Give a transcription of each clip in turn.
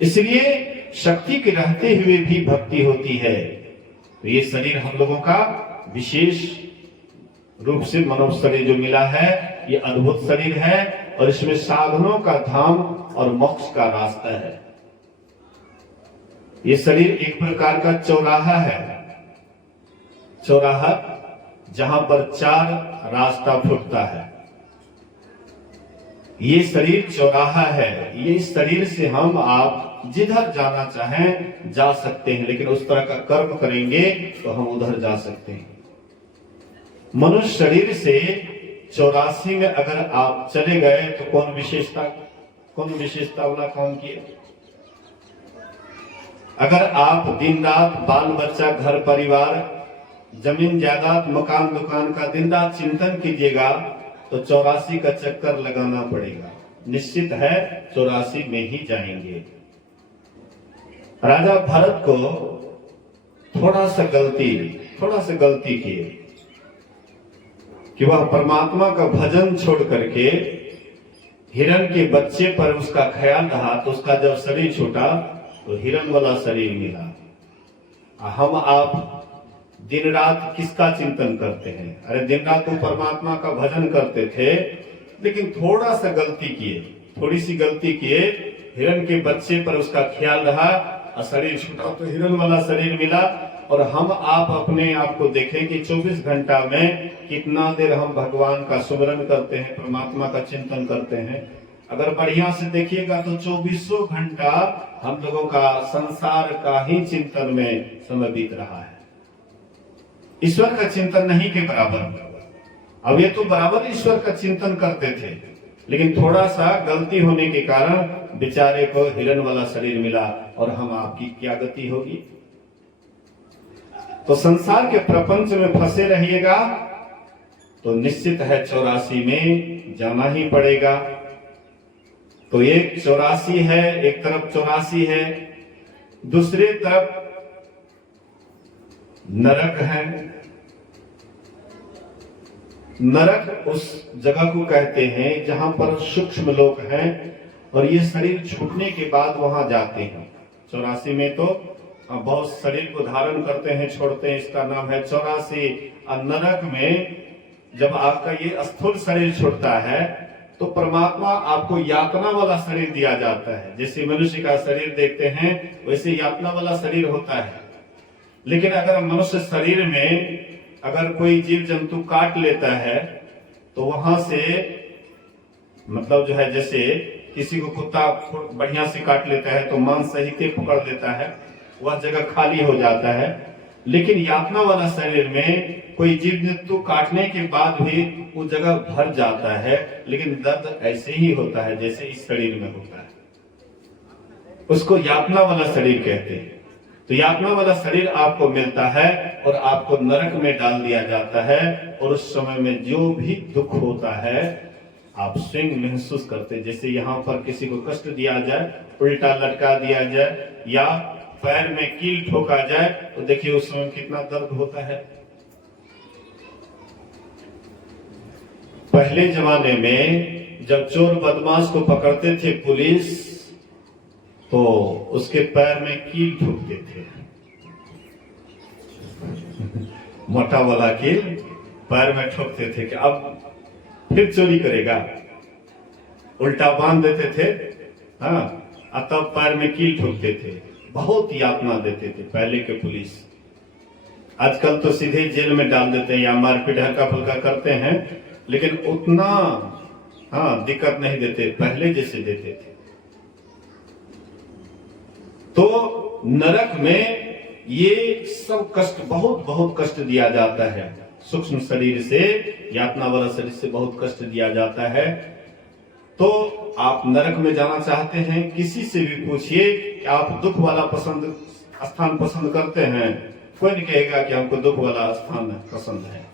इसलिए शक्ति के रहते हुए भी भक्ति होती है। तो ये शरीर हम लोगों का विशेष रूप से मनुष्य शरीर जो मिला है, ये अद्भुत शरीर है और इसमें साधनों का धाम और मोक्ष का रास्ता है। ये शरीर एक प्रकार का चौराहा है, चौराहा जहां पर 4 रास्ता फूटता है। ये शरीर चौराहा है। ये इस शरीर से हम आप जिधर जाना चाहें जा सकते हैं, लेकिन उस तरह का कर्म करेंगे तो हम उधर जा सकते हैं। मनुष्य शरीर से 84 में अगर आप चले गए तो कौन विशेषता वाला काम किए? अगर आप दिन रात बाल बच्चा घर परिवार जमीन जायदाद मकान दुकान का दिन रात चिंतन कीजिएगा तो 84 का चक्कर लगाना पड़ेगा। निश्चित है 84 में ही जाएंगे। राजा भरत को थोड़ा सा गलती किए कि वह परमात्मा का भजन छोड़ करके हिरण के बच्चे पर उसका ख्याल रहा, तो उसका जब शरीर छूटा तो हिरण वाला शरीर मिला। हम आप दिन रात किसका चिंतन करते हैं? अरे दिन रात तो परमात्मा का भजन करते थे, लेकिन थोड़ी सी गलती किए, हिरण के बच्चे पर उसका ख्याल रहा और शरीर छूटा तो हिरण वाला शरीर मिला। और हम आप अपने आप को देखें कि 24 घंटा में कितना देर हम भगवान का सुमिरन करते हैं, परमात्मा का चिंतन करते हैं। अगर बढ़िया से देखिएगा तो 24 घंटा हम लोगों का संसार का ही चिंतन में समय बीत रहा है। ईश्वर का चिंतन नहीं के बराबर। अब ये तो बराबर ईश्वर का चिंतन करते थे, लेकिन थोड़ा सा गलती होने के कारण बेचारे को हिरण वाला शरीर मिला। और हम आपकी क्या गति होगी? तो संसार के प्रपंच में फंसे रहिएगा तो निश्चित है 84 में जाना ही पड़ेगा। तो एक 84 है, एक तरफ 84 है, दूसरे तरफ नरक है। नरक उस जगह को कहते हैं जहां पर सूक्ष्म लोग हैं और ये शरीर छूटने के बाद वहां जाते हैं। 84 में तो बहुत शरीर को धारण करते हैं, छोड़ते हैं, इसका नाम है 84। और नरक में जब आपका ये स्थूल शरीर छूटता है तो परमात्मा आपको यातना वाला शरीर दिया जाता है। जैसे मनुष्य का शरीर देखते हैं वैसे यातना वाला शरीर होता है। लेकिन अगर मनुष्य शरीर में अगर कोई जीव जंतु काट लेता है तो वहां से मतलब जो है, जैसे किसी को कुत्ता बढ़िया से काट लेता है तो मांस सहित पकड़ लेता है, वह जगह खाली हो जाता है। लेकिन यातना वाला शरीर में कोई जीव जंतु काटने के बाद भी वो जगह भर जाता है, लेकिन दर्द ऐसे ही होता है जैसे इस शरीर में होता है। उसको यातना वाला शरीर कहते हैं। तो यातना वाला शरीर आपको मिलता है और आपको नरक में डाल दिया जाता है। और उस समय में जो भी दुख होता है आप स्वयं महसूस करते। जैसे यहाँ पर किसी को कष्ट दिया जाए, उल्टा लटका दिया जाए या पैर में कील ठोका जाए तो देखिए उस समय कितना दर्द होता है। पहले जमाने में जब चोर बदमाश को पकड़ते थे पुलिस तो उसके पैर में कील ठोकते थे, मोटा वाला कील पैर में ठोकते थे कि अब फिर चोरी करेगा, उल्टा बांध देते थे। हाँ, तब पैर में कील ठोकते थे। बहुत यातना देते थे पहले के पुलिस। आजकल तो सीधे जेल में डाल देते हैं या मारपीट हल्का फुल्का करते हैं, लेकिन उतना दिक्कत नहीं देते पहले जैसे देते थे। तो नरक में ये सब कष्ट, बहुत कष्ट दिया जाता है। सूक्ष्म शरीर से, यातना वाला शरीर से बहुत कष्ट दिया जाता है। तो आप नरक में जाना चाहते हैं, किसी से भी पूछिए कि आप दुख वाला स्थान पसंद करते हैं, कोई नहीं कहेगा कि हमको दुख वाला स्थान पसंद है।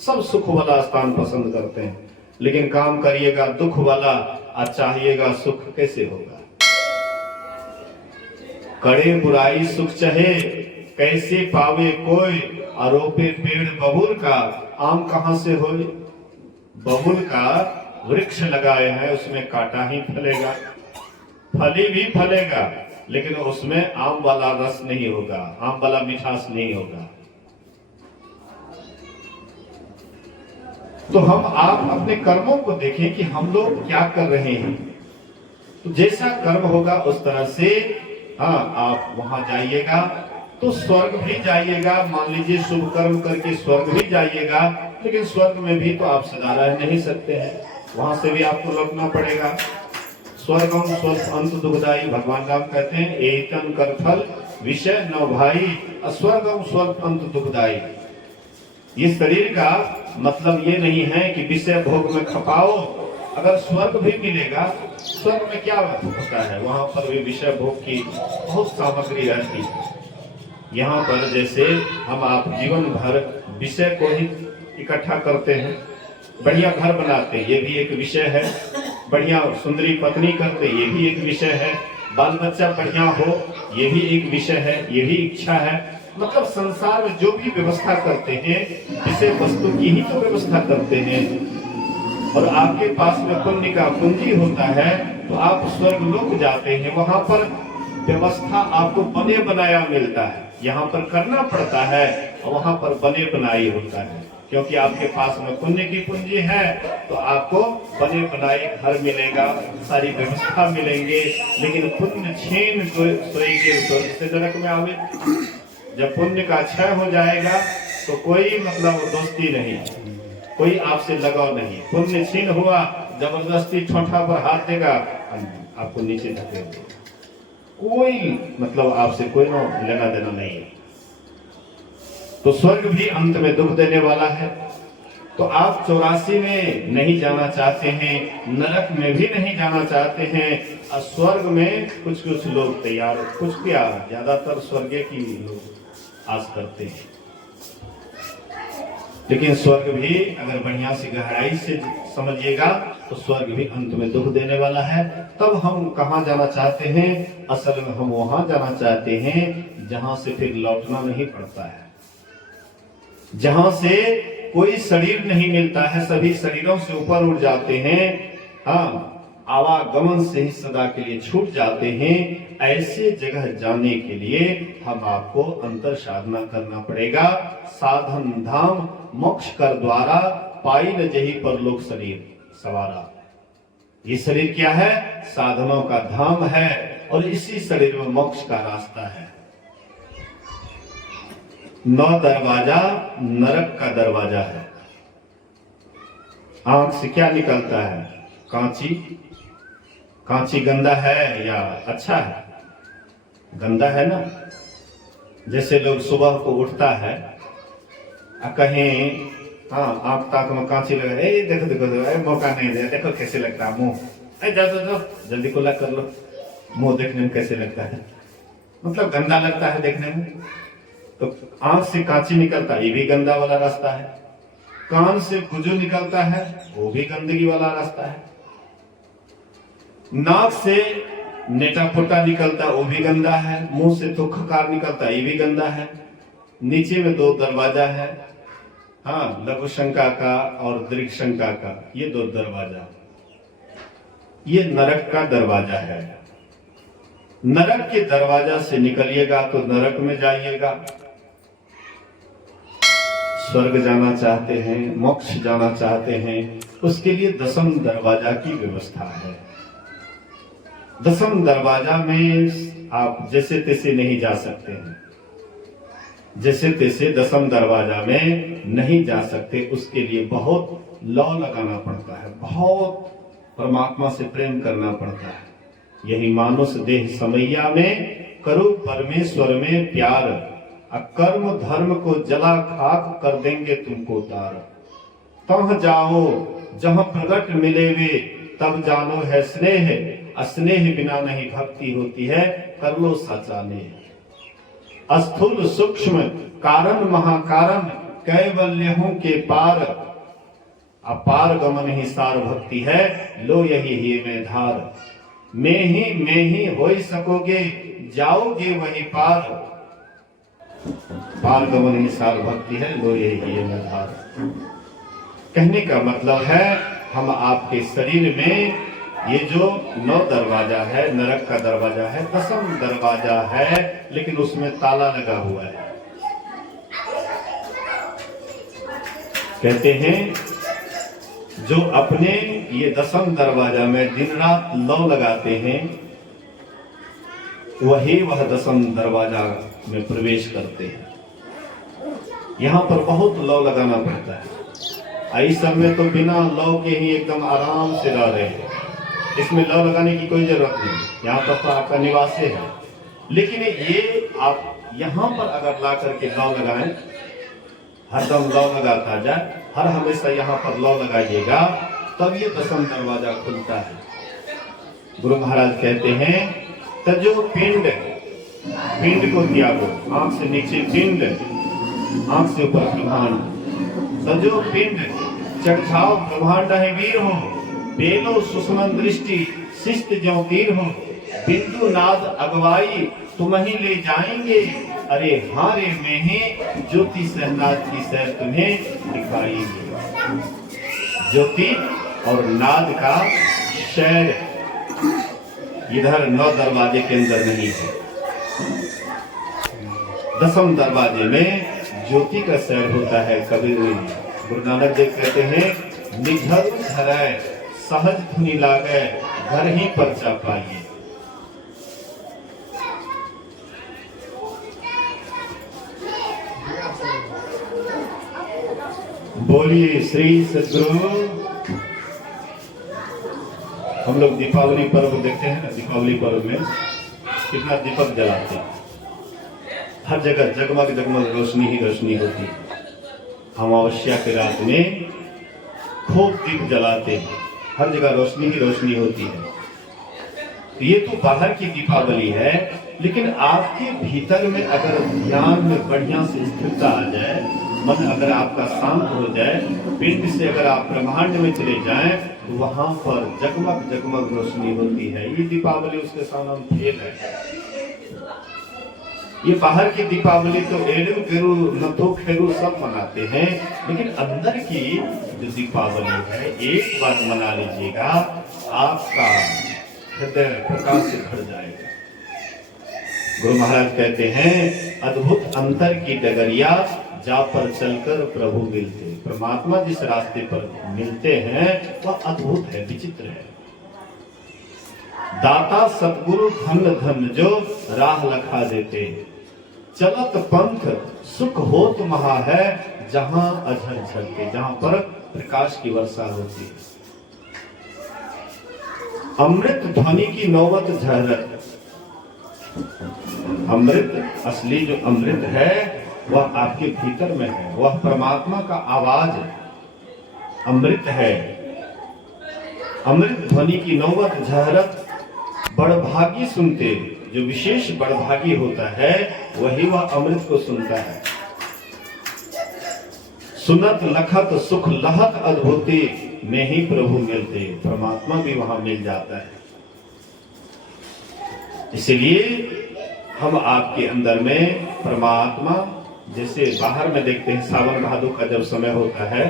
सब सुख वाला स्थान पसंद करते हैं। लेकिन काम करिएगा दुख वाला और चाहिएगा सुख, कैसे होगा? करे बुराई सुख चाहे, कैसे पावे कोई, आरोपे पेड़ बबूल का, आम कहां से होए? बबूल का वृक्ष लगाए हैं, उसमें कांटा ही फलेगा। फली भी फलेगा, लेकिन उसमें आम वाला रस नहीं होगा, आम वाला मिठास नहीं होगा। तो हम आप अपने कर्मों को देखें कि हम लोग क्या कर रहे हैं। तो जैसा कर्म होगा उस तरह से आप वहां जाइएगा तो स्वर्ग भी जाइएगा। मान लीजिए शुभ कर्म करके स्वर्ग भी जाइएगा, लेकिन स्वर्ग में भी तो आप सदा रह नहीं सकते हैं, वहां से भी आपको लौटना पड़ेगा। स्वर्गम स्वस्थ अंत दुखदाई, भगवान राम कहते हैं एतन कर फल विषय न भाई, अस्वर्गम स्वर्ग अंत दुखदाई। ये शरीर का मतलब ये नहीं है कि विषय भोग में खपाओ। अगर स्वर्ग भी मिलेगा, स्वर्ग में क्या होता है, वहां पर भी विषय भोग की बहुत सामग्री रहती है। यहाँ पर जैसे हम आप जीवन भर विषय को ही इकट्ठा करते हैं, बढ़िया घर बनाते, ये भी एक विषय है, बढ़िया सुंदरी पत्नी करते, ये भी एक विषय है, बाल बच्चा बढ़िया हो, ये भी एक विषय है, ये भी इच्छा है। मतलब संसार में जो भी व्यवस्था करते हैं, विषय वस्तु की ही तो व्यवस्था करते हैं। और आपके पास में पुण्य का पूंजी होता है तो आप स्वर्ग लोक जाते हैं, वहां पर व्यवस्था आपको बने बनाया मिलता है। यहाँ पर करना पड़ता है और वहां पर बने बनाई होता है, क्योंकि आपके पास में पुण्य की पूंजी है तो आपको बने बनाए घर मिलेगा, सारी व्यवस्था मिलेंगे। लेकिन पुण्य छीन सोएंगे से नरक में आवे। जब पुण्य का क्षय हो जाएगा तो कोई मतलब दोस्ती नहीं, कोई आपसे लगाव नहीं। पुण्य छीन हुआ, जबरदस्ती ठोठा पर हाथ देगा, आपको नीचे धकेल, कोई मतलब आपसे कोई लेना देना नहीं है। तो स्वर्ग भी अंत में दुख देने वाला है। तो आप 84 में नहीं जाना चाहते हैं, नरक में भी नहीं जाना चाहते हैं, और स्वर्ग में कुछ कुछ लोग तैयार, कुछ क्या ज्यादातर स्वर्ग की लोग आस करते हैं। लेकिन स्वर्ग भी अगर बढ़िया से गहराई से समझिएगा तो स्वर्ग भी अंत में दुख देने वाला है। तब हम कहाँ जाना चाहते हैं, असल में हम वहां जाना चाहते हैं जहां से फिर लौटना नहीं पड़ता है, जहां से कोई शरीर नहीं मिलता है, सभी शरीरों से ऊपर उड़ जाते हैं, आवागमन से ही सदा के लिए छूट जाते हैं। ऐसे जगह जाने के लिए हम आपको अंतर साधना करना पड़ेगा। साधन धाम मोक्ष कर द्वारा, पाई न जही परलोक शरीर सवारा। ये शरीर क्या है, साधनों का धाम है, और इसी शरीर में मोक्ष का रास्ता है। 9 दरवाजा नरक का दरवाजा है। आंख से क्या निकलता है, कांची। कांची गंदा है या अच्छा है, गंदा है ना। जैसे लोग सुबह को उठता है, कहीं आंख ताक में कांची लगा, देखो देखो देखो, मौका नहीं दे, देखो कैसे लगता है मुंह, जाओ जल्दी कुल्ला कर लो, मुंह देखने में कैसे लगता है, मतलब गंदा लगता है देखने में। तो आंख से कांची निकलता है, ये भी गंदा वाला रास्ता है। कान से गुजू निकलता है, वो भी गंदगी वाला रास्ता है। नाक से नेटा फोटा निकलता, वो भी गंदा है। मुंह से तो खकार निकलता, ये भी गंदा है। नीचे में 2 दरवाजा है, लघु शंका का और दीर्घ शंका का, ये 2 दरवाजा, ये नरक का दरवाजा है। नरक के दरवाजा से निकलिएगा तो नरक में जाइएगा। स्वर्ग जाना चाहते हैं, मोक्ष जाना चाहते हैं, उसके लिए 10म दरवाजा की व्यवस्था है। 10म दरवाजा में आप जैसे तैसे नहीं जा सकते हैं, जैसे तैसे 10म दरवाजा में नहीं जा सकते। उसके लिए बहुत लौ लगाना पड़ता है, बहुत परमात्मा से प्रेम करना पड़ता है। यही मानुष देह समैया में करो परमेश्वर में प्यार, कर्म धर्म को जला खाक कर देंगे तुमको तार। तह जाओ जहां प्रगट मिले वे, तब जानो है स्नेह, अस्नेह बिना नहीं भक्ति होती है, कर लो साचा नेह। स्थूल सूक्ष्म कारण महाकारण, कैवल्यों के पार, अपार गमन ही सार भक्ति है, लो यही ही में धार। में ही हो ही सकोगे, जाओगे वही पार, पार गमन ही सार भक्ति है, लो यही ही में धार। कहने का मतलब है हम आपके शरीर में ये जो 9 दरवाजा है, नरक का दरवाजा है, 10वां दरवाजा है, लेकिन उसमें ताला लगा हुआ है। कहते हैं जो अपने ये 10वां दरवाजा में दिन रात लौ लगाते हैं, वही वह 10वां दरवाजा में प्रवेश करते हैं। यहाँ पर बहुत लौ लगाना पड़ता है। इस समय तो बिना लौ के ही एकदम आराम से रह रहे हैं, इसमें लौ लगाने की कोई जरूरत नहीं। यहाँ पर तो आपका निवास है, लेकिन ये आप यहाँ पर अगर ला करके लौ लगाएं, हरदम लौ लगाता जाए, हर हमेशा यहाँ पर लौ लगाइएगा, तब ये 10वां दरवाजा खुलता है। गुरु महाराज कहते हैं तजो पिंड, पिंड को त्यागो, आंख से नीचे पिंड, आंख से ऊपर ब्रह्मांड। तजो पिंड चढ़ाओ ब्रह्मांड है वीर हो, बेलो सुषमन दृष्टि शिष्ट ज्यों तीर हो, बिंदु नाद अगवाई तुम ही ले जाएंगे, अरे हारे में ही ज्योति सहनाद की सैर तुम्हें दिखाएंगे। ज्योति और नाद का शहर इधर 9 दरवाजे के अंदर नहीं है। 10वां दरवाजे में ज्योति का शहर होता है। कबीर गुरु नानक देव कहते हैं निझर धराए सहज धुनी लागे, घर ही परचा पाइए। बोलिए श्री सद्गुरु। हम लोग दीपावली पर्व देखते हैं ना, दीपावली पर्व में कितना दीपक जलाते हैं, हर जगह जगमग जगमग रोशनी ही रोशनी होती है। अमावस्या की रात में खूब दीप जलाते हैं, हर जगह रोशनी ही रोशनी होती है। तो ये तो बाहर की दीपावली है, लेकिन आपके भीतर में अगर ध्यान में बढ़िया से स्थिरता आ जाए, मन अगर आपका शांत हो जाए, पिंड से अगर आप ब्रह्मांड में चले जाएं, तो वहां पर जगमग जगमग रोशनी होती है। ये दीपावली उसके सामने फेल है। ये बाहर की दीपावली तो एड़ू गेरू नथो खेरू सब मनाते हैं, लेकिन अंदर की जो दीपावली है एक बार मना लीजिएगा, आपका हृदय प्रकाश से भर जाएगा। गुरु महाराज कहते हैं अद्भुत अंतर की डगरिया, जा पर चलकर प्रभु मिलते। परमात्मा जिस रास्ते पर मिलते हैं वह अद्भुत है, विचित्र है। दाता सतगुरु धन धन जो राह लखा देते, चलत पंथ सुख होत महा है, जहां अझर झलके, जहां पर प्रकाश की वर्षा होती है। अमृत ध्वनि की नौबत झरत, अमृत असली जो अमृत है वह आपके भीतर में है, वह परमात्मा का आवाज अमृत है। अमृत ध्वनि की नौबत झरत, बड़भागी सुनते, जो विशेष बड़भागी होता है वही वह अमृत को सुनता है। सुनत लखत सुख लहत अद्भुति, में ही प्रभु मिलते, परमात्मा भी वहां मिल जाता है। इसलिए हम आपके अंदर में परमात्मा, जैसे बाहर में देखते हैं सावन भादों का जब समय होता है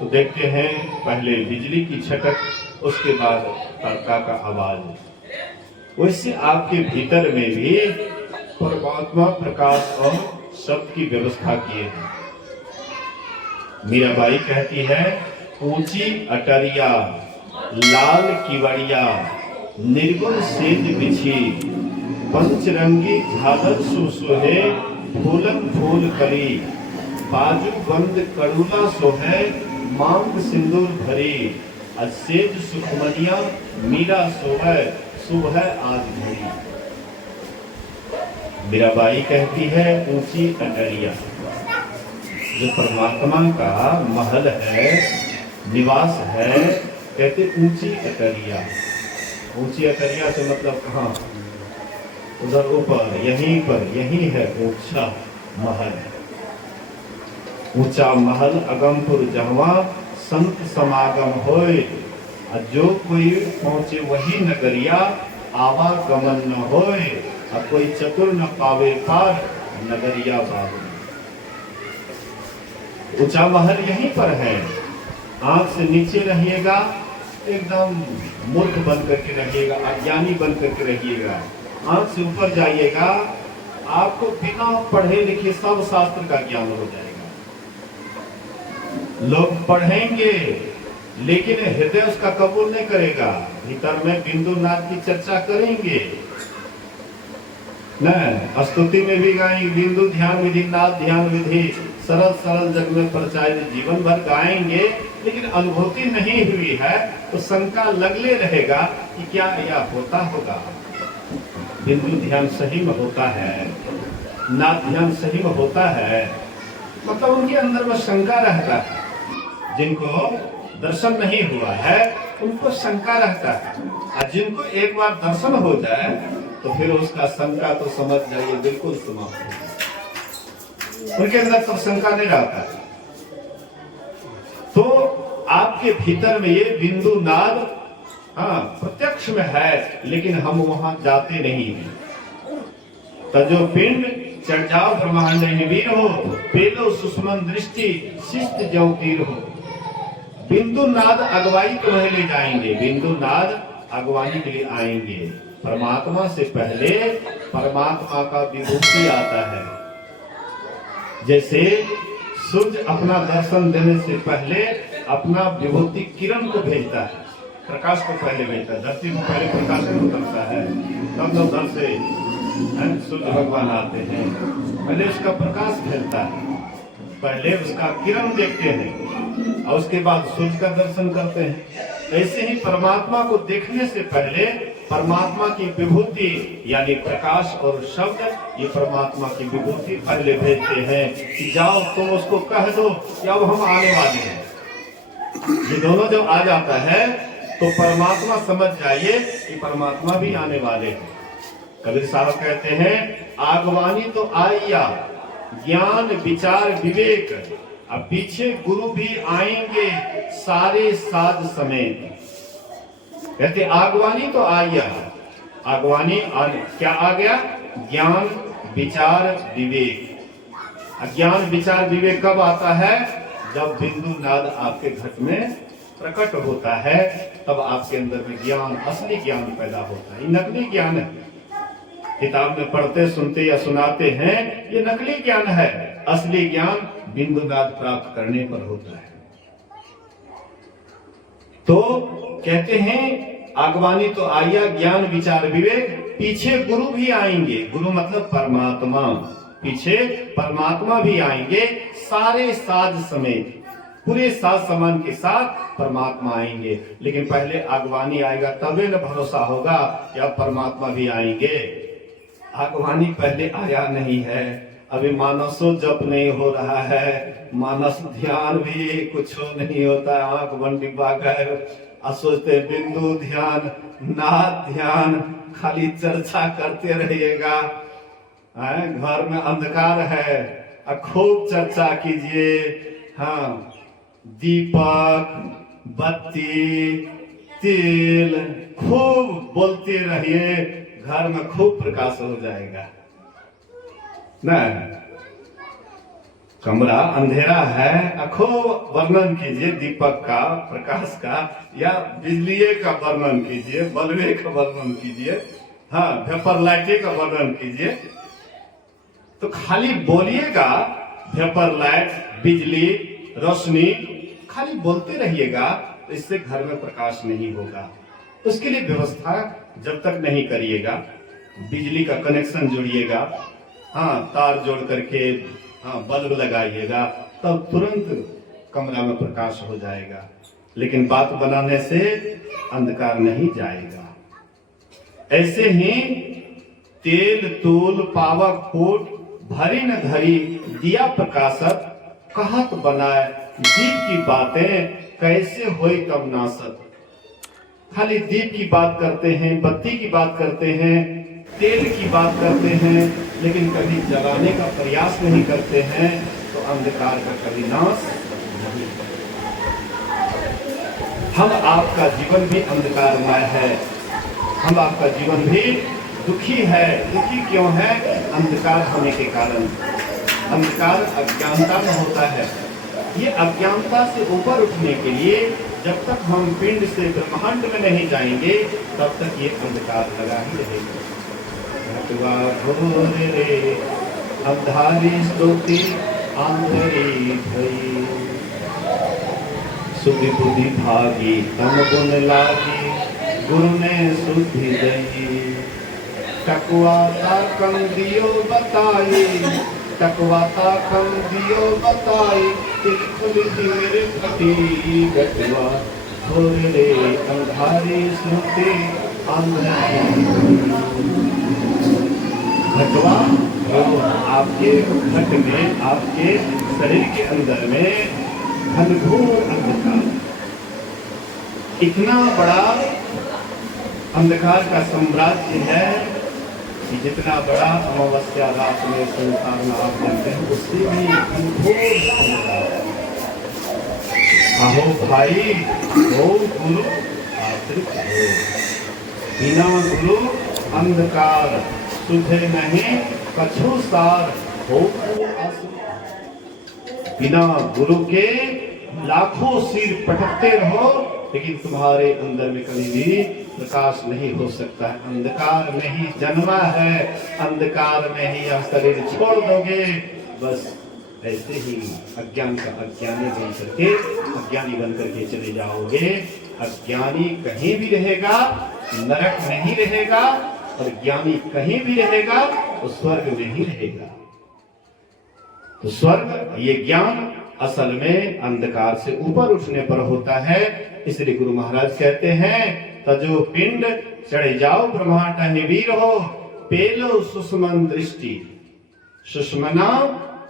तो देखते हैं पहले बिजली की छटक, उसके बाद तड़का का आवाज, वैसे आपके भीतर में भी परमात्मा प्रकाश और शब्द की व्यवस्था किए हैं। मीराबाई कहती है ऊंची अटरिया लाल किवड़िया, निर्गुण सेज बिछी, पंचरंगी झालर सुसोहे, फूलन फूल कली, बाजू बंद कड़ूला सोहे, मांग सिंदूर भरी, असेज सुखमनिया मीरा सोहे, सुबह आज घड़ी। मीराबाई कहती है ऊंची अटरिया, जो परमात्मा का महल है, निवास है, कहते ऊंची अटरिया। ऊंची अटरिया से मतलब कहाँ? उधर ऊपर, यहीं पर, यही है ऊंचा महल। ऊंचा महल अगमपुर जहवा संत समागम होए, जो कोई पहुंचे वही नगरिया, आवागमन न होए, और कोई चतुर न पावे पार, नगरिया बाबू। ऊंचा महल यहीं पर है। आंख से नीचे रहिएगा एकदम मूर्ख बन करके रहिएगा, अज्ञानी बन करके रहिएगा, आंख से ऊपर जाइएगा, आपको बिना पढ़े लिखे सब शास्त्र का ज्ञान हो जाएगा। लोग पढ़ेंगे लेकिन हृदय उसका कबूल नहीं करेगा। भीतर में बिंदु नाद की चर्चा करेंगे न, स्तुति में भी गाएंगे, बिंदु ध्यान विधि नाद ध्यान विधि सरल सरल जग में प्रचारित, जीवन भर गाएंगे, लेकिन अनुभूति नहीं हुई है तो शंका लगले रहेगा कि क्या यह होता होगा। बिंदु ध्यान सही में होता है, नाद ध्यान सही में होता है, मतलब उनके अंदर में शंका रहता है। जिनको दर्शन नहीं हुआ है उनको शंका रहता है, और जिनको एक बार दर्शन हो जाए तो फिर उसका शंका तो समझ जाइए बिल्कुल समाप्त। उनके अंदर तो शंका नहीं रहता है। तो आपके भीतर में ये बिंदु नाद प्रत्यक्ष में है, लेकिन हम वहां जाते नहीं हैं। तजो पिंड चढ़ जाओ ब्रह्मांड निवीर हो, पेलो सुषमन दृष्टि शिष्ट ज्यों तीर हो। बिंदु नाद अगवाई तुम्हें ले जाएंगे, बिंदु नाद अगवानी के लिए आएंगे। परमात्मा से पहले परमात्मा का विभूति आता है। जैसे सूर्य अपना दर्शन देने से पहले अपना विभूति किरण को भेजता है, प्रकाश को पहले भेजता है, धरती को पहले प्रकाश उतरता है, तब तो दर से सूर्य भगवान आते हैं, पहले उसका प्रकाश फैलता है, पहले उसका किरण देखते हैं और उसके बाद सूर्य का दर्शन करते हैं। ऐसे ही परमात्मा को देखने से पहले परमात्मा की विभूति यानी प्रकाश और शब्द, ये परमात्मा की विभूति पहले भेजते हैं कि जाओ तुम उसको कह दो कि अब हम आने वाले हैं। ये दोनों जब आ जाता है तो परमात्मा समझ जाइए कि परमात्मा भी आने वाले हैं। कबीर साहब कहते हैं आगवानी तो आइया, ज्ञान विचार विवेक, अब पीछे गुरु भी आएंगे सारे साध समेत। कहते आगवानी तो आइया, आगवानी क्या आ गया? ज्ञान विचार विवेक। ज्ञान विचार विवेक कब आता है? जब बिंदु नाद आपके घट में प्रकट होता है, तब आपके अंदर में ज्ञान, असली ज्ञान पैदा होता है। ये नकली ज्ञान है, किताब में पढ़ते सुनते या सुनाते हैं, ये नकली ज्ञान है। असली ज्ञान बिंदु नाद प्राप्त करने पर होता है। तो कहते हैं आगवानी तो आया, ज्ञान विचार विवेक, पीछे गुरु भी आएंगे। गुरु मतलब परमात्मा, पीछे परमात्मा भी आएंगे सारे साज समेत, पूरे साज समान के साथ परमात्मा आएंगे। लेकिन पहले आगवानी आएगा, तबे न भरोसा होगा कि अब परमात्मा भी आएंगे। आगवानी पहले आया नहीं है, अभी मानसो जप नहीं हो रहा है, मानस ध्यान भी कुछ नहीं होता है, आंख बंद डिब्बा गए, सोचते बिंदु ध्यान नाद ध्यान, खाली चर्चा करते रहिएगा। घर में अंधकार है, खूब चर्चा कीजिए। हाँ, दीपक बत्ती तेल खूब बोलते रहिए, घर में खूब प्रकाश हो जाएगा। नहीं, कमरा अंधेरा है, खूब वर्णन कीजिए दीपक का, प्रकाश का, या बिजली का वर्णन कीजिए, बल्बे का वर्णन कीजिए, हाँ वेपर लाइट का वर्णन कीजिए। तो खाली बोलिएगा वेपर लाइट, बिजली, रोशनी, खाली बोलते रहिएगा, तो इससे घर में प्रकाश नहीं होगा। उसके लिए व्यवस्था जब तक नहीं करिएगा, बिजली का कनेक्शन जोड़िएगा, हाँ तार जोड़ करके हाँ बल्ब लगाइएगा, तब तुरंत कमरा में प्रकाश हो जाएगा। लेकिन बात बनाने से अंधकार नहीं जाएगा। ऐसे ही तेल तूल पावक फूट भरी न धरी दिया प्रकाशत, कहत बनाए दीप की बातें कैसे होई कब नासत। खाली दीप की बात करते हैं, बत्ती की बात करते हैं, तेल की बात करते हैं, लेकिन कभी जलाने का प्रयास नहीं करते हैं, तो अंधकार का कभी नाश नहीं। हम आपका जीवन भी अंधकारमय है, हम आपका जीवन भी दुखी है। दुखी क्यों है? अंधकार होने के कारण। अंधकार अज्ञानता में होता है। ये अज्ञानता से ऊपर उठने के लिए जब तक हम पिंड से ब्रह्मांड में नहीं जाएंगे तब तक ये अंधकार लगा ही रहेगा। घटवा घोर रे अंधारी स्तुति आंधरी भई, सुधि बुद्धि भागी तन गुण लागी, गुरु ने सुधि दई। टकवाता कम दियो बताई, टकवाता कम दियो बताई, तिलकुलिति मेरे फटी घटवा घोर रे अंधारी स्तुति आंधरी। घटवा आपके घट में, आपके शरीर के अंदर में घनघोर अंधकार, इतना बड़ा अंधकार का साम्राज्य है कि जितना बड़ा अमावस्या रात में संसार में आप जानते हैं उससे भी घनघोर अंधकार है। अहो भाई हो गुरु आश्रित हो, बिना गुरु अंधकार सुधे नहीं कछु सार हो। बिना गुरु के लाखों सिर पटकते रहो लेकिन तुम्हारे अंदर में कभी भी प्रकाश नहीं हो सकता है। अंधकार में ही जन्मा है, अंधकार में ही यह शरीर छोड़ दोगे। बस ऐसे ही अज्ञान का अज्ञानी बन करके, अज्ञानी बन करके चले जाओगे। अज्ञानी कहीं भी रहेगा नरक नहीं रहेगा, और ज्ञानी कहीं भी रहेगा तो स्वर्ग में ही रहेगा। तो स्वर्ग, ये ज्ञान असल में अंधकार से ऊपर उठने पर होता है। इसलिए गुरु महाराज कहते हैं तजो पिंड चढ़े जाओ ब्रह्मांड वीर हो, पेलो सुषमन दृष्टि। सुषमना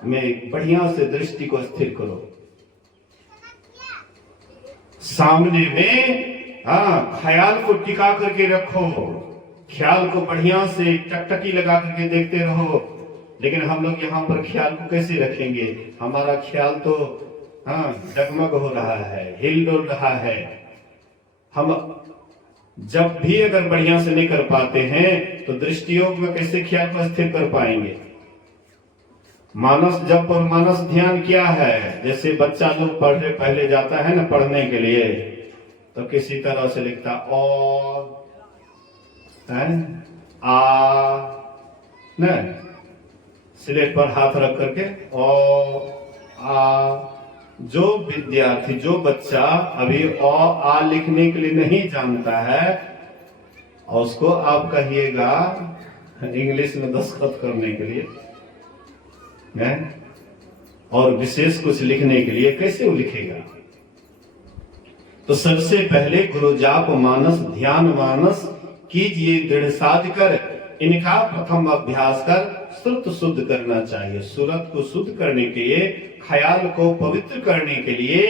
में बढ़िया से दृष्टि को स्थिर करो। सामने में ख्याल को टिका करके रखो, ख्याल को बढ़िया से टकटकी लगा करके देखते रहो। लेकिन हम लोग यहाँ पर ख्याल को कैसे रखेंगे? हमारा ख्याल तो डगमग हो रहा है, हिल डुल रहा है। हम जब भी अगर बढ़िया से नहीं कर पाते हैं तो दृष्टियोग में कैसे ख्याल को स्थिर कर पाएंगे? मानस जप और मानस ध्यान क्या है? जैसे बच्चा लोग पढ़ने पहले जाता है ना पढ़ने के लिए, तो किसी तरह से लिखता और न स्लेट पर हाथ रख करके जो विद्यार्थी, जो बच्चा अभी आ लिखने के लिए नहीं जानता है, और उसको आप कहिएगा इंग्लिश में दस्तखत करने के लिए और विशेष कुछ लिखने के लिए, कैसे वो लिखेगा? तो सबसे पहले गुरु जाप मानस ध्यान मानस कीजिए दृढ़ साध कर, इनका प्रथम अभ्यास कर श्रुत शुद्ध करना चाहिए। सूरत को शुद्ध करने के लिए, ख्याल को पवित्र करने के लिए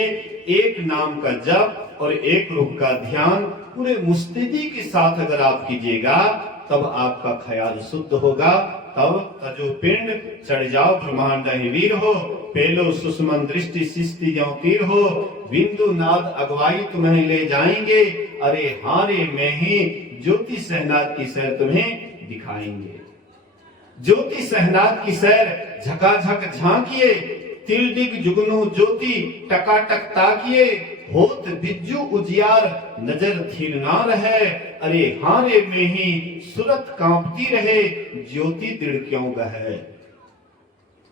एक नाम का जप और एक रूप का ध्यान पूरे मुस्तैदी के साथ अगर आप कीजिएगा तब आपका ख्याल शुद्ध होगा। तब तजो पिंड चढ़ जाओ ब्रह्मांड वीर हो, पेलो सुषमन दृष्टि शिष्टि ज्यों तीर हो, बिंदु नाद अगवाई तुम्हें ले जाएंगे, अरे हारे में ही ज्योति सहनाद की सैर तुम्हें दिखाएंगे। ज्योति सहनाद की सैर झकाझक झांकिए, तिल डिग जुगनू ज्योति टकाटक ताकिए, होत बिज्जू उजियार नजर थीर ना रहे, अरे हारे में ही सूरत कांपती रहे, ज्योति दृढ़ क्यों गहे।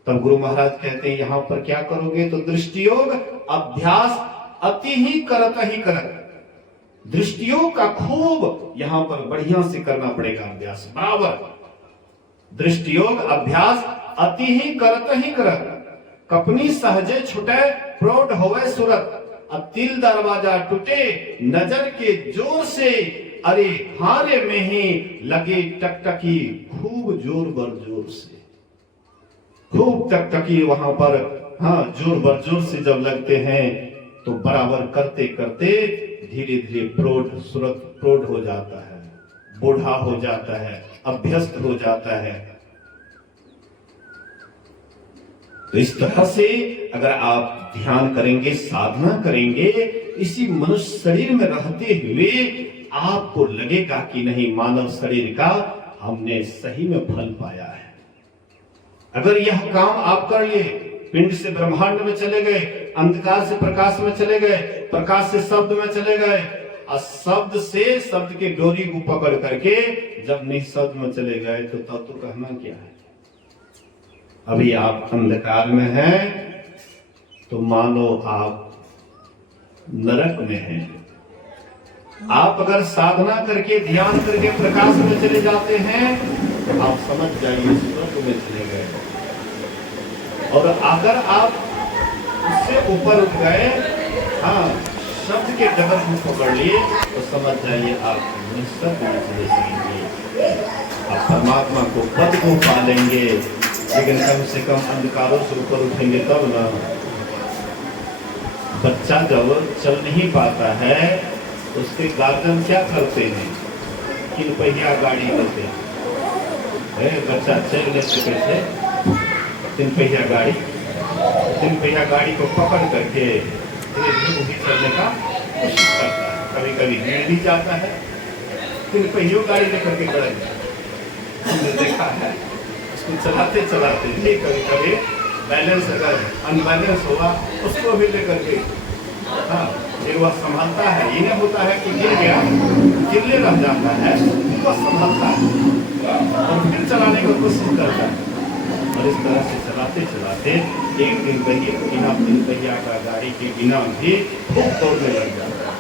तब गुरु महाराज कहते हैं यहाँ पर क्या करोगे? तो दृष्टियोग अभ्यास अति ही करत, दृष्टियोग का खूब यहाँ पर बढ़िया से करना पड़ेगा अभ्यास बराबर। दृष्टियोग अभ्यास अति ही करत, कपनी सहजे छुटे प्रौढ़ होवे सूरत, तिल दरवाजा टूटे नजर के जोर से, अरे हारे में ही लगे टकटकी खूब जोर बर जोर से। खूब टकटकी वहां पर जोर बर जोर से जब लगते हैं तो बराबर करते करते धीरे धीरे प्रौढ़ हो जाता है, बूढ़ा हो जाता है, अभ्यस्त हो जाता है। तो इस तरह से अगर आप ध्यान करेंगे, साधना करेंगे, इसी मनुष्य शरीर में रहते हुए आपको लगेगा कि नहीं मानव शरीर का हमने सही में फल पाया है। अगर यह काम आप कर लिए, पिंड से ब्रह्मांड में चले गए, अंधकार से प्रकाश में चले गए, प्रकाश से शब्द में चले गए, और शब्द से शब्द के डोरी को पकड़ करके जब निःशब्द में चले गए तो तब तो कहना क्या है। अभी आप अंधकार में हैं तो मानो आप नरक में हैं। आप अगर साधना करके ध्यान करके प्रकाश में चले जाते हैं, आप समझ जाइए स्वर्ग में चले गए। और अगर आप उससे ऊपर उठ गए, हाँ, शब्द के डगर को पकड़ लिए, तो समझ जाइए आप निस्वर्ग में चले जाएंगे, आप परमात्मा को पद को पालेंगे। लेकिन कम से कम अंधकारों से ऊपर उठेंगे तब ना। बच्चा जब चल नहीं पाता है, उसके गार्जियन क्या करते हैं, 3 पहिया गाड़ी करते हैं। बच्चा चल नहीं सके, 3 पहिया गाड़ी को पकड़ करके चलने का कोशिश करता है। कभी कभी गिर भी जाता है, 3 पहियों गाड़ी लेकर के खड़ा हमने देखा है। उसको चलाते चलाते भी कभी कभी बैलेंस अगर अनबैलेंस हुआ उसको भी लेकर के, हाँ, फिर वह संभालता है। ये नहीं होता है कि गिर गया, गिरने रह जाता है, वह संभालता है और फिर चलाने की कोशिश करता है। और इस तरह से चलाते चलाते एक दिन बिना 3 पहिया का गाड़ी के बिना भी खूब दौड़ने लग जाता है।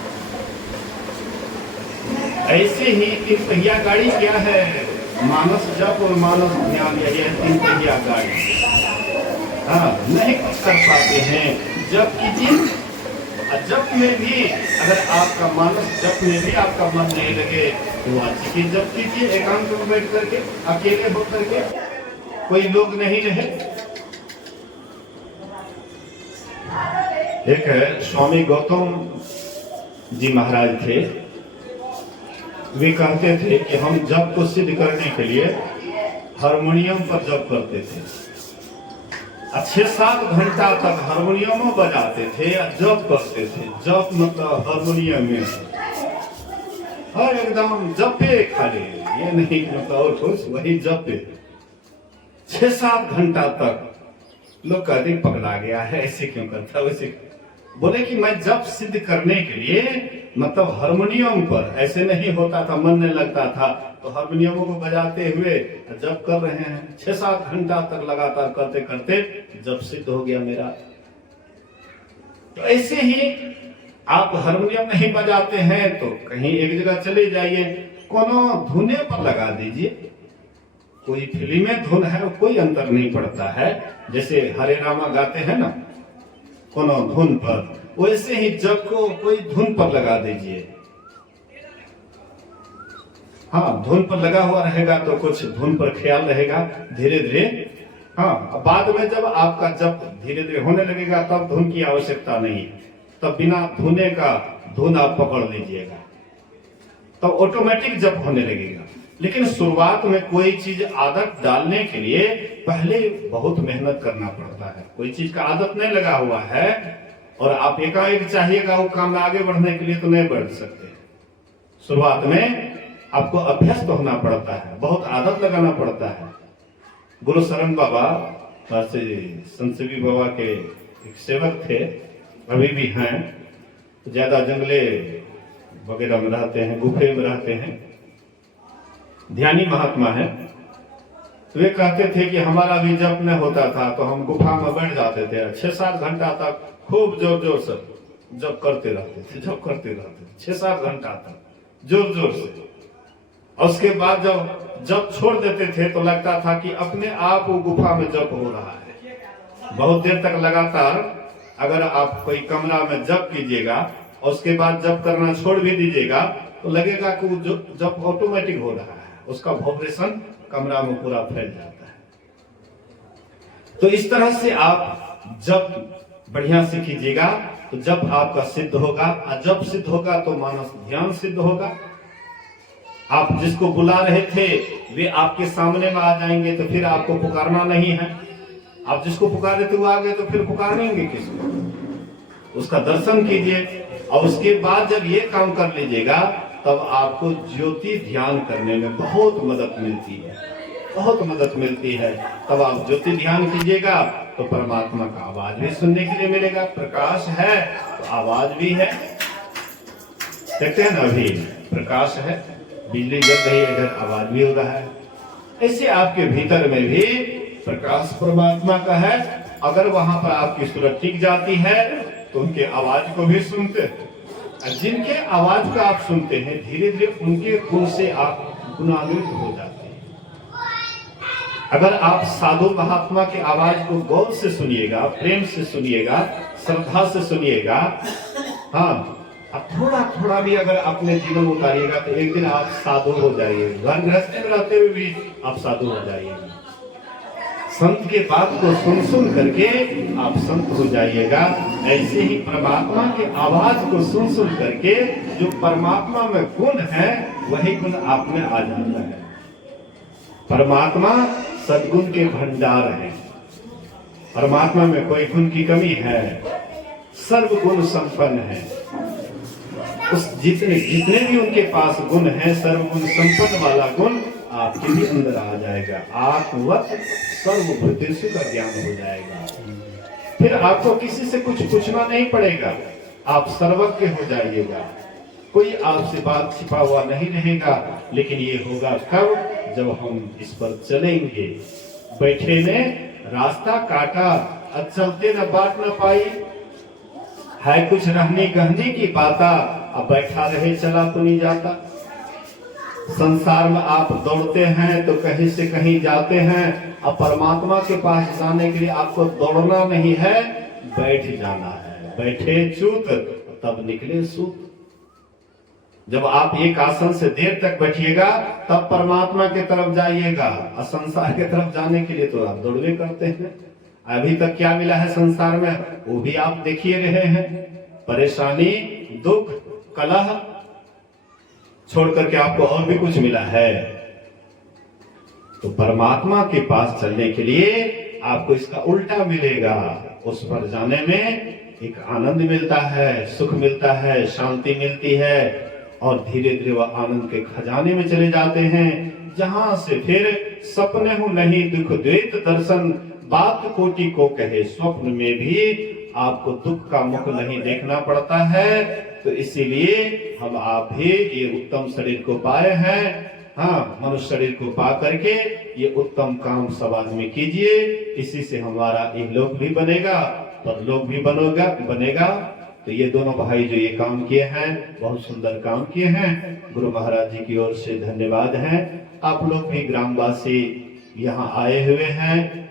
ऐसे ही 3 पहिया गाड़ी क्या है, मानस जप और मानस ध्यान, यही है 3 पहिया गाड़ी। हाँ, नहीं कुछ कर पाते हैं, जप कीजिए। जप में भी अगर आपका मानस, जप में भी आपका मन नहीं लगे तो अच्छी चीज जप कीजिए, एकांत में बैठ करके, अकेले होकर के, कोई लोग नहीं रहे। एक स्वामी गौतम जी महाराज थे, वे कहते थे कि हम जप को सिद्ध करने के लिए हारमोनियम पर जप करते थे। 6-7 घंटा तक हारमोनियम बजाते थे, जप करते थे। जप मतलब हारमोनियम में हर एकदम जपे खाली, ये नहीं मतलब और कुछ, वही जपे। 6-7 घंटा तक लोग कहते पकड़ा गया है, ऐसे क्यों करता, वैसे। बोले कि मैं जप सिद्ध करने के लिए मतलब हारमोनियम पर, ऐसे नहीं होता था, मन नहीं लगता था, तो हारमोनियमों को बजाते हुए जप कर रहे हैं। 6-7 घंटा तक लगातार करते करते जप सिद्ध हो गया मेरा। तो ऐसे ही आप हारमोनियम नहीं बजाते हैं तो कहीं एक जगह चले जाइए, कोनो धुने पर लगा दीजिए। कोई फिल्म में धुन है, कोई अंतर नहीं पड़ता है। जैसे हरे रामा गाते हैं ना, कोनो धुन पर, वैसे ही जप को कोई धुन पर लगा दीजिए। हाँ, धुन पर लगा हुआ रहेगा तो कुछ धुन पर ख्याल रहेगा, धीरे धीरे। हाँ, बाद में जब आपका जप धीरे धीरे होने लगेगा तब धुन की आवश्यकता नहीं है, तब बिना धुने का धुन आप पकड़ लीजिएगा, तब ऑटोमेटिक जप होने लगेगा। लेकिन शुरुआत में कोई चीज आदत डालने के लिए पहले बहुत मेहनत करना पड़ता है। कोई चीज का आदत नहीं लगा हुआ है और आप एकाएक चाहिएगा वो काम में आगे बढ़ने के लिए, तो नहीं बढ़ सकते। शुरुआत में आपको अभ्यस्त होना पड़ता है, बहुत आदत लगाना पड़ता है। गुरु शरण बाबा संतसेवी बाबा के एक सेवक थे, अभी भी हैं, ज्यादा जंगले वगैरह में रहते हैं, गुफे में रहते हैं, ध्यानी महात्मा है। तो वे कहते थे कि हमारा भी जप न होता था तो हम गुफा में बैठ जाते थे, 6-7 घंटा तक खूब जोर जोर से जप करते रहते थे, जप करते रहते थे 6-7 घंटा तक जोर जोर से। और उसके बाद जब छोड़ देते थे तो लगता था कि अपने आप वो गुफा में जप हो रहा है। बहुत देर तक लगातार अगर आप कोई कमरा में जप कीजिएगा और उसके बाद जप करना छोड़ भी दीजिएगा तो लगेगा कि वो जप ऑटोमेटिक हो रहा है, उसका वाइब्रेशन कमरा में पूरा फैल जाता है। तो इस तरह से आप जप बढ़िया से कीजिएगा तो जप आपका सिद्ध होगा, और जब सिद्ध होगा तो मानस ध्यान सिद्ध होगा। आप जिसको बुला रहे थे वे आपके सामने में आ जाएंगे, तो फिर आपको पुकारना नहीं है। आप जिसको पुकार रहे थे वो आ गए, तो फिर पुकारेंगे किसको? उसका दर्शन कीजिए। और उसके बाद जब ये काम कर लीजिएगा तब आपको ज्योति ध्यान करने में बहुत मदद मिलती है। बहुत मदद मिलती है। तब आप ज्योति ध्यान कीजिएगा तो परमात्मा का आवाज भी सुनने के लिए मिलेगा। प्रकाश है तो आवाज भी है। देखते हैं ना, अभी प्रकाश है, बिजली जल रही है, इधर आवाज भी हो रहा है। ऐसे आपके भीतर में भी प्रकाश परमात्मा का है। अगर वहां पर आपकी सूरत टिक जाती है तो उनके आवाज को भी सुनते हैं। जिनके आवाज को आप सुनते हैं, धीरे धीरे उनके गुण से आप गुणान्वित हो जाते हैं। अगर आप साधु महात्मा की आवाज को गौर से सुनिएगा, प्रेम से सुनिएगा, श्रद्धा से सुनिएगा, हाँ, अब थोड़ा थोड़ा भी अगर अपने जीवन में उतारिएगा तो एक दिन आप साधु हो जाइएगा। घर गृहस्थी में रहते हुए भी आप साधु हो जाइएगा। संत के बात को सुन सुन करके आप संत हो जाइएगा। ऐसे ही परमात्मा की आवाज को सुन सुन करके जो परमात्मा में गुण है वही गुण आप में आ जाता है। परमात्मा सद्गुण के भंडार है। परमात्मा में कोई गुण की कमी है, सर्व गुण संपन्न है। उस जितने भी उनके पास गुण है, सर्व गुण संपन्न वाला गुण आपके भी अंदर आ जाएगा। आत्मवत सर्वभूतेषु का ज्ञान हो जाएगा। फिर आपको किसी से कुछ पूछना नहीं पड़ेगा, आप सर्वज्ञ हो जाइएगा। कोई आपसे बात छिपा हुआ नहीं रहेगा। लेकिन ये होगा कब? जब हम इस पर चलेंगे। बैठे ने रास्ता काटा, अब चलते न बाट न पाई, है कुछ रहने कहने की बाता, अब बैठा रहे चला तो नहीं जाता। संसार में आप दौड़ते हैं तो कहीं से कहीं जाते हैं। अब परमात्मा के पास जाने के लिए आपको दौड़ना नहीं है, बैठ जाना है। बैठे चूत तब निकले सूत। जब आप एक आसन से देर तक बैठिएगा तब परमात्मा के तरफ जाइएगा। और संसार के तरफ जाने के लिए तो आप दौड़वे करते हैं। अभी तक क्या मिला है संसार में वो भी आप देखिए रहे हैं। परेशानी, दुख, कलह छोड़ करके आपको और भी कुछ मिला है। तो परमात्मा के पास चलने के लिए आपको इसका उल्टा मिलेगा। उस पर जाने में एक आनंद मिलता है, सुख मिलता है, शांति मिलती है और धीरे धीरे वह आनंद के खजाने में चले जाते हैं, जहां से फिर सपने हो नहीं दुख द्वैत दर्शन, बात कोटि को कहे स्वप्न में भी आपको दुख का मुख नहीं देखना पड़ता है। तो इसीलिए हम आप भी ये उत्तम शरीर को पाए हैं। हाँ, मनुष्य शरीर को पा करके ये उत्तम काम समाज में कीजिए। इसी से हमारा इहलोक भी बनेगा, परलोक भी बनेगा। तो ये दोनों भाई जो ये काम किए हैं बहुत सुंदर काम किए हैं। गुरु महाराज जी की ओर से धन्यवाद है। आप लोग भी ग्रामवासी यहाँ आए हुए हैं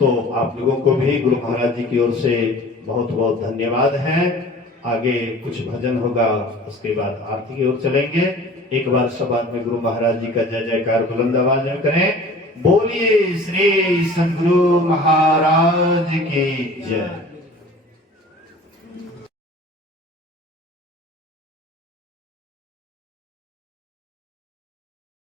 तो आप लोगों को भी गुरु महाराज जी की ओर से बहुत बहुत धन्यवाद है। आगे कुछ भजन होगा, उसके बाद आरती की ओर चलेंगे। एक बार सब आदमी गुरु महाराज जी का जय जयकार बुलंद आवाज में करें। बोलिए श्री सद्गुरु महाराज की जय।